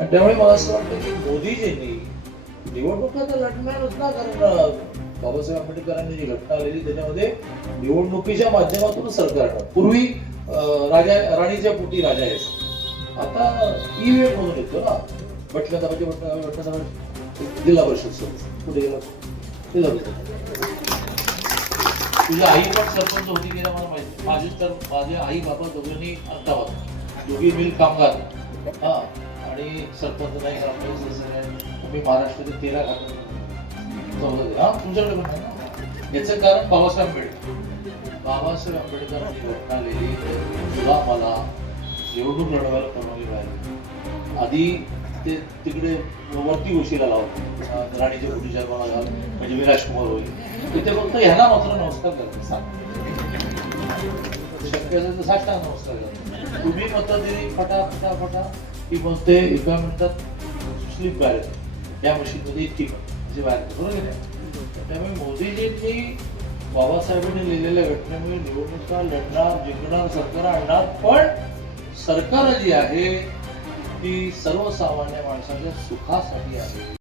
आणि त्यामुळे मला असं वाटतं की मोदीजींनी निवडणुका तर लढणारच ना, कारण बाबासाहेब आंबेडकरांनी जी घटना आलेली त्याच्यामध्ये निवडणुकीच्या माध्यमातून सरकार पूर्वी राजा राणीच्या पोटी राजा यायचा, आता ईव्हीएम म्हणून येतो ना, बटल्या दाबाचे जिल्हा परिषद सदस्य कुठे गेला, जिल्हा परिषद. तुझी आई पण सरपंच होती की मला माहिती, माझी तर माझे आई बाबा दोघांनी अहमदाबाद, दोघी मिल कामगार, हा, आणि सरपंच नाही, मी महाराष्ट्राचे 13 खाते, हा तुमच्याकडे पण आहे ना. याचं कारण बाबासाहेब आंबेडकरांनी घटना लिहिली, तुला मला निवडणूक लढवायला परवानगी मिळाली. आधी ते तिकडे वरती गोशीला लावतो, राणीच्या पोटीच्या कोणाला म्हणजे विलास कुमार होईल, तिथे फक्त ह्याला मात्र नमस्कार करते, शक्य असेल तर साष्टांग नमस्कार करते. तुम्ही मत दिली फटा फटा फटा की मग ते एका मिनिटात स्लिप बाहेर येतात या मशीनमध्ये, इतकी पण बाहेर येतात, बरोबर आहे. त्यामुळे मोदीजींनी बाबासाहेबांनी लिहिलेल्या घटनेमुळे निवडणुका लढणार, जिंकणार, सरकार आणणार, पण सरकार जी आहे ती सर्वसामान्य माणसाच्या सुखासाठी आहे.